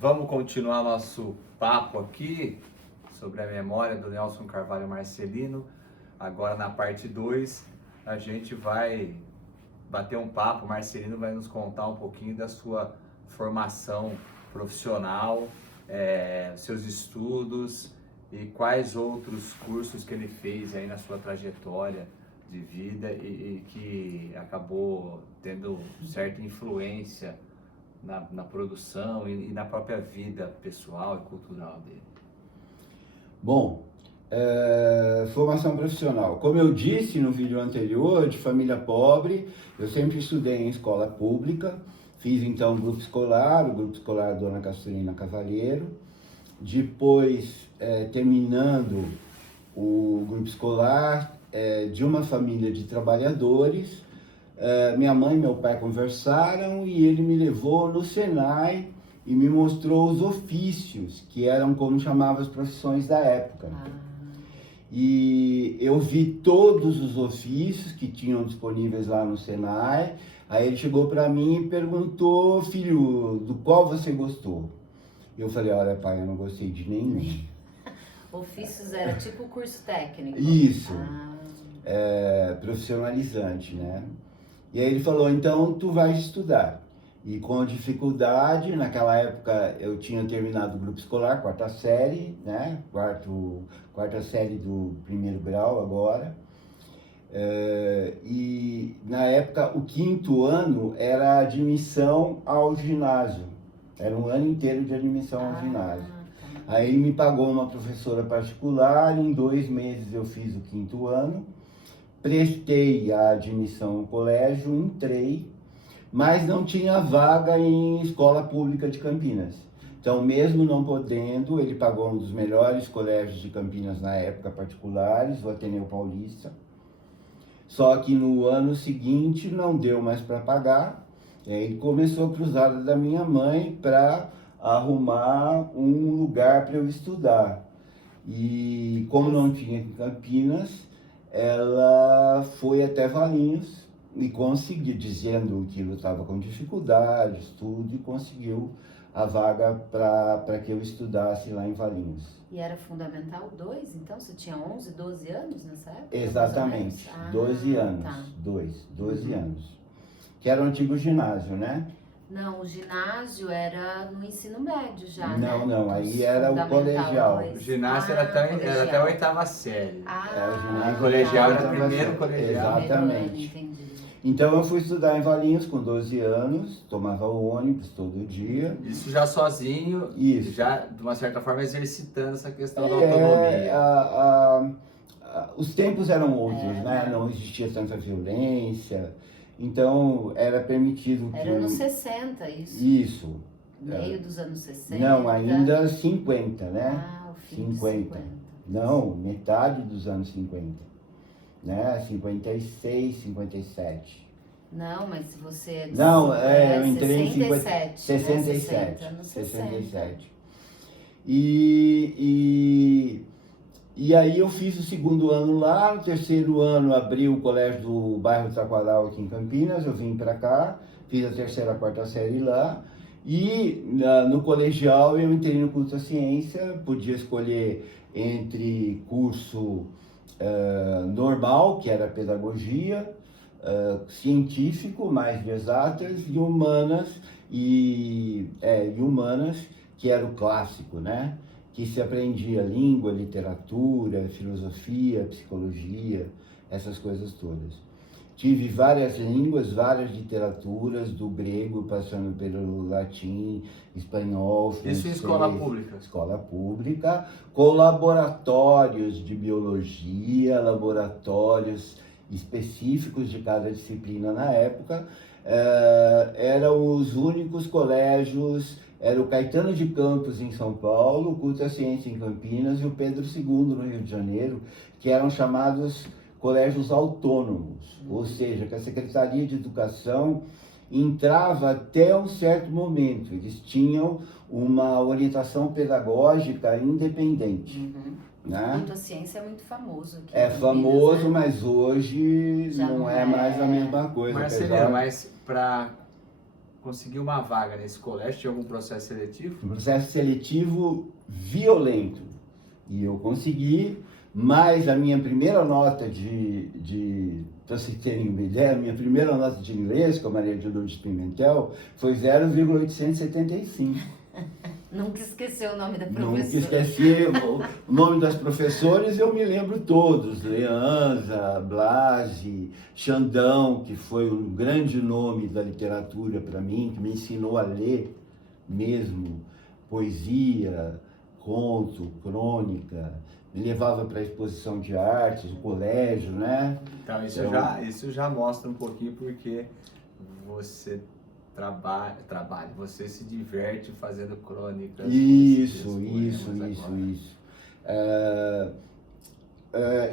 Vamos continuar nosso papo aqui sobre a memória do Nelson Carvalho Marcelino. Agora na parte 2, a gente vai bater um papo. O Marcelino vai nos contar um pouquinho da sua formação profissional, seus estudos e quais outros cursos que ele fez aí na sua trajetória de vida e que acabou tendo certa influência na produção e na própria vida pessoal e cultural dele. Bom, formação profissional. Como eu disse no vídeo anterior, de família pobre, eu sempre estudei em escola pública, fiz então o grupo escolar Dona Castorina Cavalheiro. Depois, terminando o grupo escolar de uma família de trabalhadores, minha mãe e meu pai conversaram e ele me levou no Senai e me mostrou os ofícios, que eram como chamavam as profissões da época. E eu vi todos os ofícios que tinham disponíveis lá no Senai. Aí ele chegou para mim e perguntou: filho, do qual você gostou? Eu falei: olha, pai, eu não gostei de nenhum. Ofícios era tipo curso técnico? Isso, profissionalizante, né? E aí ele falou: então tu vais estudar. E com dificuldade, naquela época eu tinha terminado o grupo escolar, quarta série, né? Quarta série do primeiro grau agora. E na época o quinto ano era admissão ao ginásio. Era um ano inteiro de admissão ao ginásio. Aí me pagou uma professora particular, em 2 meses eu fiz o quinto ano. Prestei a admissão no colégio, entrei, mas não tinha vaga em escola pública de Campinas. Então, mesmo não podendo, ele pagou um dos melhores colégios de Campinas na época particulares, o Ateneu Paulista. Só que no ano seguinte não deu mais para pagar, e aí começou a cruzada da minha mãe para arrumar um lugar para eu estudar. E como não tinha em Campinas, ela foi até Valinhos e conseguiu, dizendo que eu estava com dificuldades, tudo, e conseguiu a vaga para que eu estudasse lá em Valinhos. E era Fundamental 2, então? Você tinha 11, 12 anos nessa época? Exatamente, 12 anos, tá. 12 anos. Que era o antigo ginásio, né? Não, o ginásio era no ensino médio já, Não, né? não, aí era o colegial. O ginásio era até a 8ª série. O ginásio o colegial era era o primeiro colegial. Exatamente. Entendi. Então eu fui estudar em Valinhos com 12 anos, tomava ônibus todo dia. Isso já sozinho, Isso. Já de uma certa forma exercitando essa questão da autonomia. Os tempos eram outros, né? Não existia tanta violência, então era permitido que... Era anos 60 isso? Isso. Meio dos anos 60? Não, ainda 50, né? O fim 50. Não, metade dos anos 50. Né? 56, 57. Não, mas se você... Não, eu entrei em 67. 67. Anos 67. E aí eu fiz o segundo ano lá, no terceiro ano abri o colégio do bairro Taquaral aqui em Campinas, eu vim para cá, fiz a terceira, quarta série lá. E no colegial eu entrei no curso da ciência, podia escolher entre curso normal, que era pedagogia, científico, mais de exatas, e humanas, que era o clássico, né? Que se aprendia língua, literatura, filosofia, psicologia, essas coisas todas. Tive várias línguas, várias literaturas, do grego, passando pelo latim, espanhol, francês. Isso em escola pública? Escola pública, com laboratórios de biologia, laboratórios específicos de cada disciplina na época. Eram os únicos colégios, era o Caetano de Campos em São Paulo, o Culto à Ciência em Campinas e o Pedro II no Rio de Janeiro, que eram chamados colégios autônomos, ou seja, que a Secretaria de Educação entrava até um certo momento, eles tinham uma orientação pedagógica independente. Né? Culto à Ciência é muito famoso aqui. É famoso, né? Mas hoje já não é mais a mesma coisa. Marcelino, mas para conseguir uma vaga nesse colégio? Tinha algum processo seletivo? Um processo seletivo violento. E eu consegui, mas a minha primeira nota para vocês terem uma ideia, a minha primeira nota de inglês com a Maria de Lourdes Pimentel foi 0,875. Nunca esqueceu o nome da Nunca professora. esqueci o nome das professores, eu me lembro todos. Leanza, Blasi, Xandão, que foi um grande nome da literatura para mim, que me ensinou a ler mesmo, poesia, conto, crônica, me levava para a exposição de artes, o colégio, né? Então, isso já mostra um pouquinho porque você trabalha, você se diverte fazendo crônicas. Isso.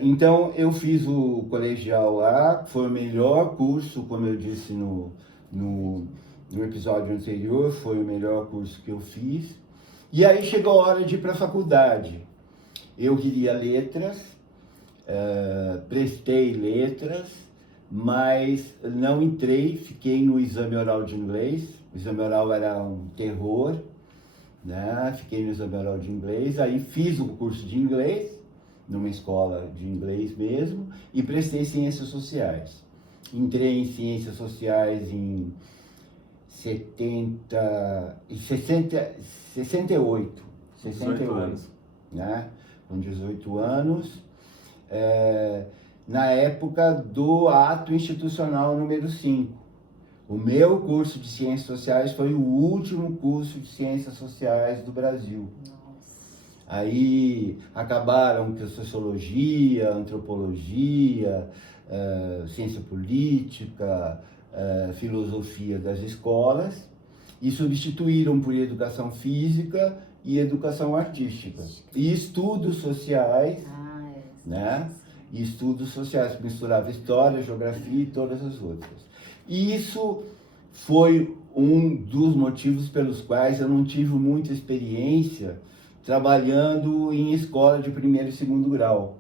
Então, eu fiz o colegial lá, foi o melhor curso, como eu disse no episódio anterior, foi o melhor curso que eu fiz. E aí chegou a hora de ir para a faculdade. Eu queria letras, prestei letras, mas não entrei, fiquei no exame oral de inglês. O exame oral era um terror, né? Fiquei no exame oral de inglês, aí fiz o curso de inglês, numa escola de inglês mesmo, e prestei ciências sociais. Entrei em ciências sociais em 68, 18 anos. né? Com 18 anos, na época do ato institucional número 5. O meu curso de Ciências Sociais foi o último curso de Ciências Sociais do Brasil. Nossa. Aí acabaram com Sociologia, Antropologia, Ciência Política, Filosofia das escolas e substituíram por Educação Física e Educação Artística. E Estudos Sociais, né? E Estudos Sociais, que misturava História, Geografia e todas as outras. E isso foi um dos motivos pelos quais eu não tive muita experiência trabalhando em escola de primeiro e segundo grau.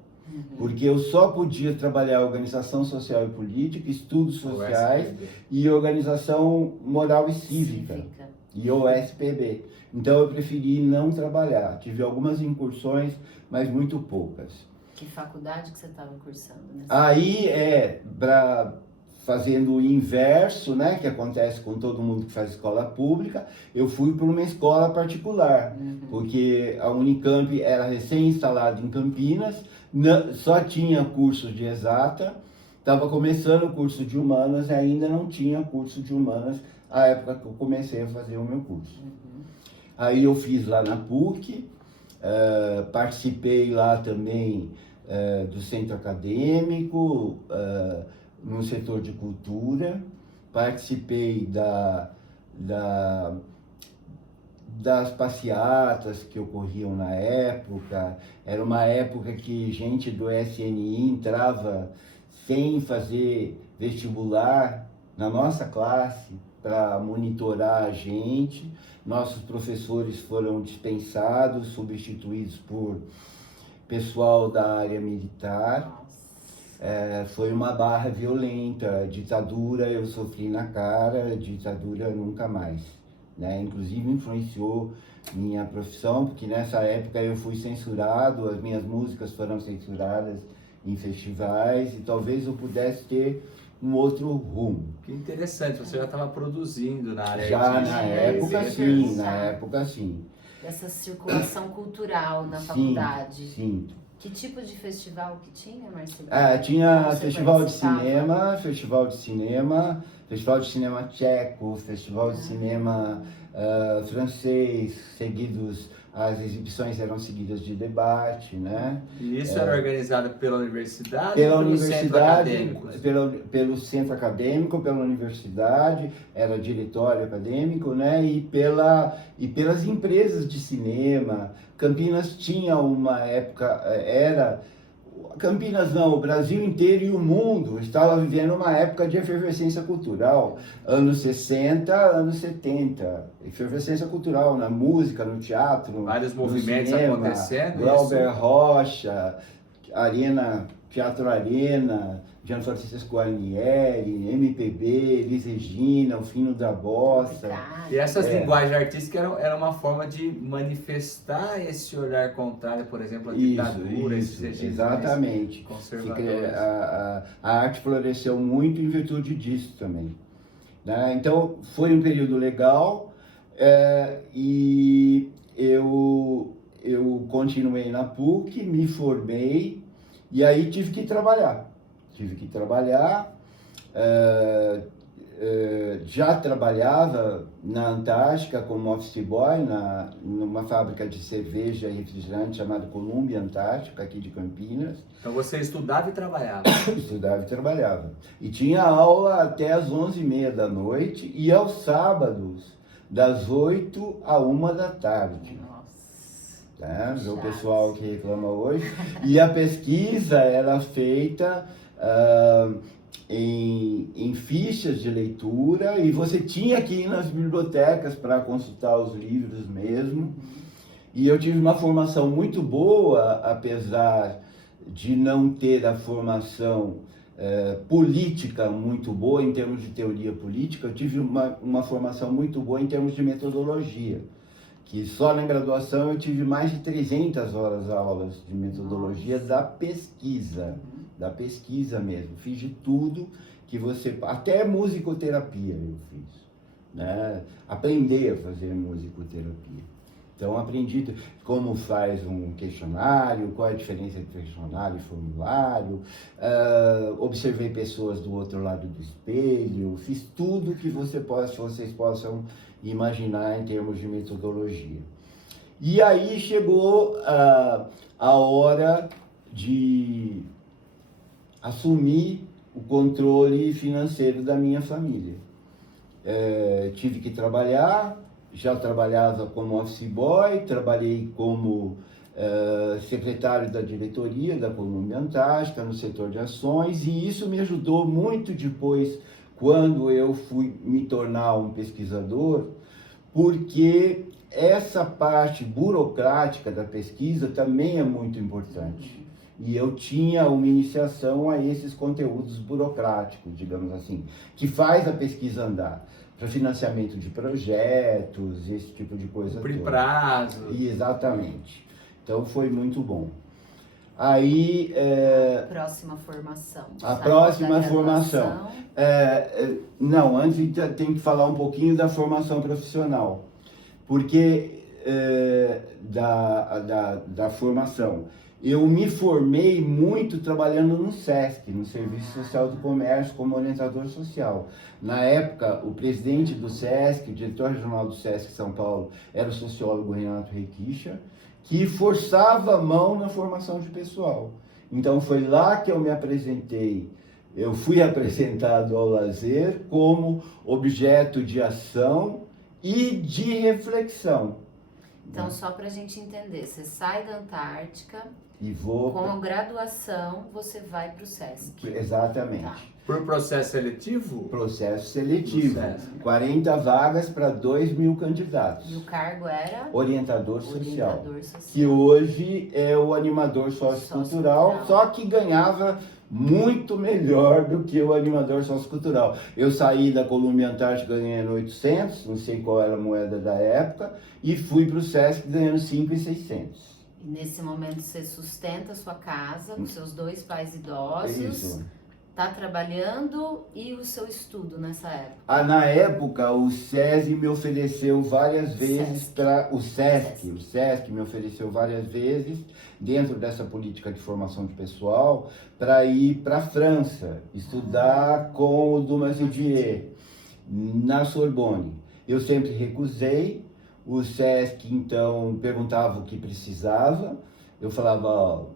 Porque eu só podia trabalhar Organização Social e Política, Estudos Sociais e Organização Moral e Cívica. E o SPB. Então eu preferi não trabalhar. Tive algumas incursões, mas muito poucas. Que faculdade que você estava cursando? Aí fazendo o inverso, né, que acontece com todo mundo que faz escola pública, eu fui para uma escola particular, porque a Unicamp era recém-instalada em Campinas, só tinha curso de exata, estava começando o curso de humanas e ainda não tinha curso de humanas à época que eu comecei a fazer o meu curso. Aí eu fiz lá na PUC, participei lá também do centro acadêmico, no setor de cultura, participei das passeatas que ocorriam na época. Era uma época que gente do SNI entrava sem fazer vestibular na nossa classe para monitorar a gente. Nossos professores foram dispensados, substituídos por pessoal da área militar. Foi uma barra violenta, ditadura eu sofri na cara, ditadura nunca mais, né? Inclusive influenciou minha profissão, porque nessa época eu fui censurado, as minhas músicas foram censuradas em festivais e talvez eu pudesse ter um outro rumo. Que interessante, você já estava produzindo na área já artística. na época sim. Essa circulação cultural na faculdade. Sim. Que tipo de festival que tinha, Marcelo? Tinha festival de cinema, festival de cinema tcheco, festival de cinema francês, as exibições eram seguidas de debate, né? E isso era organizado pela universidade? Pela ou pelo universidade, centro pelo centro acadêmico, pela universidade, era diretório acadêmico, né? E pelas empresas de cinema. Campinas tinha uma época, Campinas não, o Brasil inteiro e o mundo estava vivendo uma época de efervescência cultural, anos 60, anos 70, efervescência cultural na música, no teatro, vários movimentos cinema, acontecendo. Glauber Rocha, Arena Teatro Arena, Gian Francisco Guarnieri, MPB, Elis Regina, o Fino da Bossa. E essas linguagens artísticas era uma forma de manifestar esse olhar contrário, por exemplo, à ditadura, esses regimes exatamente. conservadores. A arte floresceu muito em virtude disso também. Né? Então, foi um período legal e eu continuei na PUC, me formei e aí tive que trabalhar. Já trabalhava na Antártica como office boy, numa fábrica de cerveja e refrigerante chamada Columbia Antártica, aqui de Campinas. Então você estudava e trabalhava? Estudava e trabalhava. E tinha aula até às 11h30 da noite e aos sábados, das 8 à 1 da tarde. Tá? O pessoal que reclama hoje. E a pesquisa era feita em fichas de leitura e você tinha que ir nas bibliotecas para consultar os livros mesmo. E eu tive uma formação muito boa, apesar de não ter a formação política muito boa, em termos de teoria política. Eu tive uma formação muito boa em termos de metodologia, que só na graduação eu tive mais de 300 horas aulas de metodologia da pesquisa mesmo. Fiz de tudo que você... Até musicoterapia eu fiz, né? Aprender a fazer musicoterapia. Então aprendi como faz um questionário, qual é a diferença entre questionário e formulário, observei pessoas do outro lado do espelho, fiz tudo que vocês possam imaginar em termos de metodologia. E aí chegou a hora de assumir o controle financeiro da minha família. Tive que trabalhar, já trabalhava como office boy, trabalhei como secretário da diretoria da Columbia Antártica, no setor de ações, e isso me ajudou muito depois, quando eu fui me tornar um pesquisador, porque essa parte burocrática da pesquisa também é muito importante. E eu tinha uma iniciação a esses conteúdos burocráticos, digamos assim, que faz a pesquisa andar, para financiamento de projetos, esse tipo de coisa. Cumprir prazo. Exatamente. Então foi muito bom. Aí... Próxima formação. A próxima formação. Não, antes tem que falar um pouquinho da formação profissional. Porque da formação. Eu me formei muito trabalhando no SESC, no Serviço Social do Comércio, como orientador social. Na época, o presidente do SESC, diretor regional do SESC São Paulo, era o sociólogo Renato Requicha, que forçava a mão na formação de pessoal. Então foi lá que eu me apresentei. Eu fui apresentado ao lazer como objeto de ação e de reflexão. Então, só para a gente entender, você sai da Antártica e vou... com a graduação, você vai para o SESC. Exatamente. Tá. Por processo seletivo? Processo seletivo. 40 vagas para 2.000 candidatos. E o cargo era? Orientador social. Orientador social. Que hoje é o animador sociocultural, só que ganhava muito melhor do que o animador sociocultural. Eu saí da Columbia Antártica ganhando 800, não sei qual era a moeda da época, e fui para o SESC ganhando 5.600. E nesse momento você sustenta a sua casa com seus 2 pais idosos. Isso. Tá trabalhando e o seu estudo nessa época? Na época, o SESI me ofereceu várias vezes para o SESC me ofereceu várias vezes, dentro dessa política de formação de pessoal, para ir para a França, estudar com o Dumas Didier, na Sorbonne. Eu sempre recusei. O SESC, então, perguntava o que precisava. Eu falava,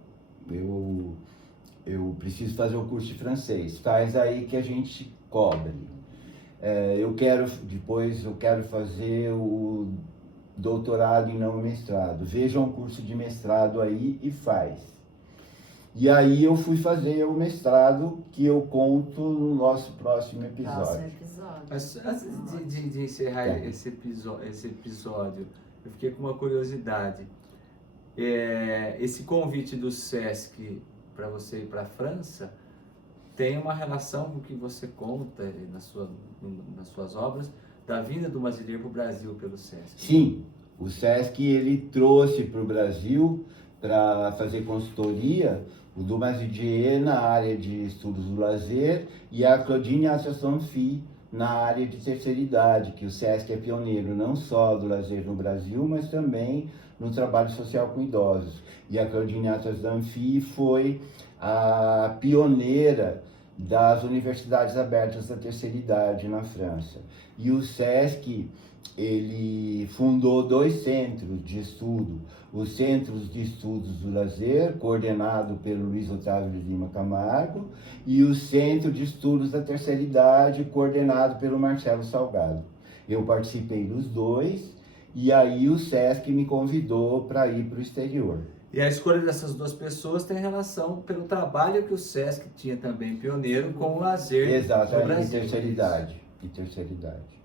eu preciso fazer o curso de francês, faz aí que a gente cobre. Eu quero fazer o doutorado e não o mestrado. Veja um curso de mestrado aí e faz. E aí eu fui fazer o mestrado, que eu conto no nosso próximo episódio. Mas antes de encerrar esse episódio, eu fiquei com uma curiosidade. Esse convite do SESC para você ir para a França tem uma relação com o que você conta nas suas obras da vinda do Mazilier para o Brasil pelo SESC. Sim, o SESC ele trouxe para o Brasil para fazer consultoria o Dumas-Didier na área de estudos do lazer e a Claudine Assasson-Fi na área de terceira idade, que o SESC é pioneiro não só do lazer no Brasil, mas também no trabalho social com idosos. E a Claudine Assasson-Fi foi a pioneira das universidades abertas da terceira idade na França. E o SESC, ele fundou 2 centros de estudo, os Centros de Estudos do Lazer, coordenado pelo Luiz Otávio de Lima Camargo, e o Centro de Estudos da Terceira Idade, coordenado pelo Marcelo Salgado. Eu participei dos 2, e aí o SESC me convidou para ir para o exterior. E a escolha dessas 2 pessoas tem relação pelo trabalho que o SESC tinha também pioneiro com o lazer. Exatamente, no Brasil. e terceira idade.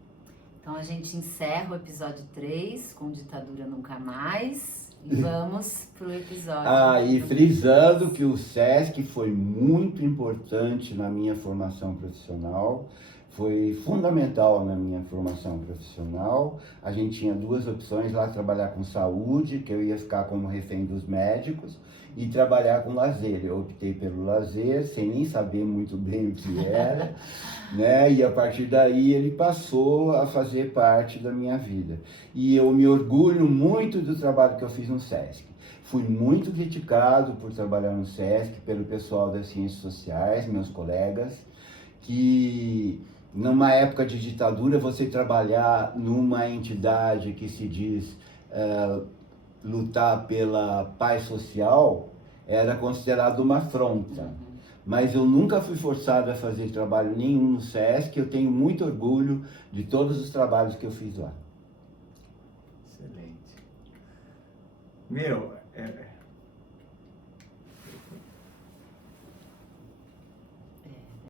Então a gente encerra o episódio 3 com Ditadura Nunca Mais e vamos pro episódio. E frisando que o SESC foi muito importante na minha formação profissional, foi fundamental na minha formação profissional. A gente tinha 2 opções lá, trabalhar com saúde, que eu ia ficar como refém dos médicos, e trabalhar com lazer. Eu optei pelo lazer, sem nem saber muito bem o que era, né? E a partir daí ele passou a fazer parte da minha vida. E eu me orgulho muito do trabalho que eu fiz no SESC. Fui muito criticado por trabalhar no SESC, pelo pessoal das ciências sociais, meus colegas, que numa época de ditadura você trabalhar numa entidade que se diz lutar pela paz social era considerado uma afronta. Mas eu nunca fui forçado a fazer trabalho nenhum no SESC, eu tenho muito orgulho de todos os trabalhos que eu fiz lá. Excelente. Meu,